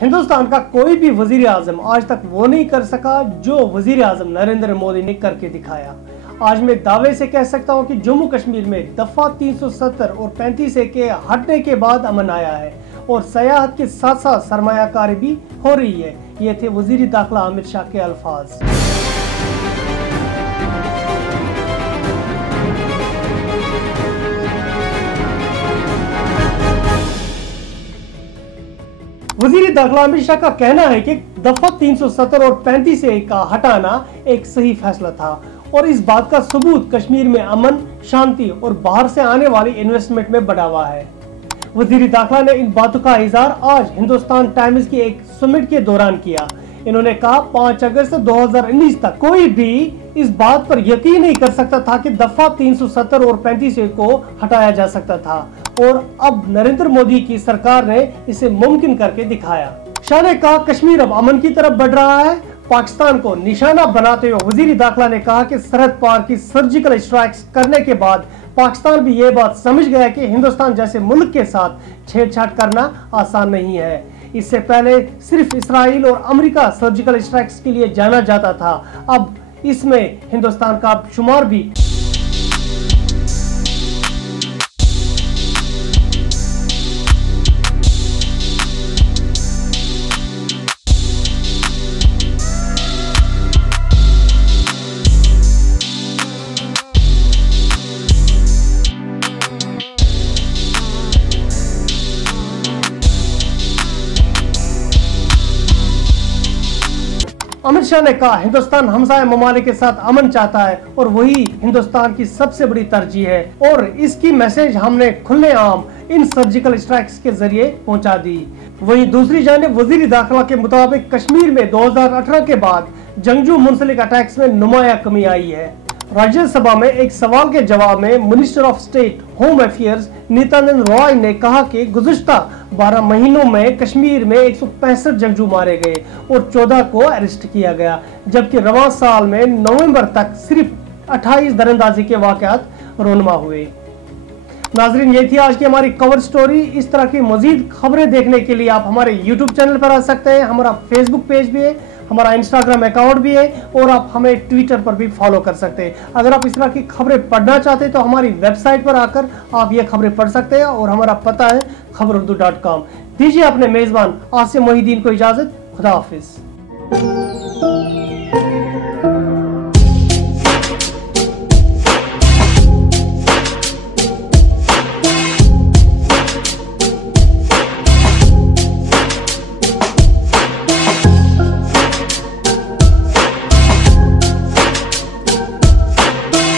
हिंदुस्तान का कोई भी वजीर आजम आज तक वो नहीं कर सका जो वजीर आजम नरेंद्र मोदी ने करके दिखाया। आज मैं दावे से कह सकता हूं कि जम्मू कश्मीर में दफा 370 और 35A के हटने के बाद अमन आया है और सयाहत के साथ साथ सरमायाकारी भी हो रही है। ये थे वजीर दाखिला अमित शाह के अल्फाज। वजीर दाखिला अमित शाह का कहना है कि दफा 370 और 35A का हटाना एक सही फैसला था और इस बात का सबूत कश्मीर में अमन, शांति और बाहर से आने वाली इन्वेस्टमेंट में बढ़ावा है। वजीर दाखिला ने इन बातों का इजहार आज हिंदुस्तान टाइम्स की एक समिट के दौरान किया। इन्होंने कहा 5 अगस्त 2019 तक कोई भी इस बात पर यकीन नहीं कर सकता था कि दफा 370 और 35A को हटाया जा सकता था और अब नरेंद्र मोदी की सरकार ने इसे मुमकिन करके दिखाया। शाह ने कहा कश्मीर अब अमन की तरफ बढ़ रहा है। पाकिस्तान को निशाना बनाते हुए वजीर दाखिला ने कहा कि सरहद पार की सर्जिकल स्ट्राइक्स करने के बाद पाकिस्तान भी ये बात समझ गया कि हिंदुस्तान जैसे मुल्क के साथ छेड़छाड़ करना आसान नहीं है। इससे पहले सिर्फ इसराइल और अमेरिका सर्जिकल स्ट्राइक्स के लिए जाना जाता था, अब इसमें हिंदुस्तान का शुमार भी। अमित शाह ने कहा हिंदुस्तान हमसाया ममालिक के साथ अमन चाहता है और वही हिंदुस्तान की सबसे बड़ी तरजीह है और इसकी मैसेज हमने खुलेआम इन सर्जिकल स्ट्राइक्स के जरिए पहुंचा दी। वहीं दूसरी जानिब वजीर दाखिला के मुताबिक कश्मीर में 2018 के बाद जंगजू मुंसलिक अटैक्स में नुमाया कमी आई है। राज्यसभा में एक सवाल के जवाब में minister of state home affairs Nityanand Roy ने कहा कि गुज़िश्ता 12 महीनों में कश्मीर में 165 जंगजू मारे गए और 14 को अरेस्ट किया गया, जबकि रवां साल में नवंबर तक सिर्फ 28 दरअंदाजी के वाकयात रोनमा हुए। नाजरीन, ये थी आज की हमारी कवर स्टोरी। इस तरह की मजीद खबरें देखने के लिए आप हमारे YouTube चैनल पर आ सकते हैं, हमारा Facebook पेज भी है, हमारा Instagram अकाउंट भी है और आप हमें ट्विटर पर भी फॉलो कर सकते हैं। अगर आप इस तरह की खबरें पढ़ना चाहते हैं तो हमारी वेबसाइट पर आकर आप ये खबरें पढ़ सकते हैं और हमारा पता है खबरुर्दू.com। दीजिए अपने मेजबान आसिम मोहिद्दीन को इजाजत। खुदा हाफिज।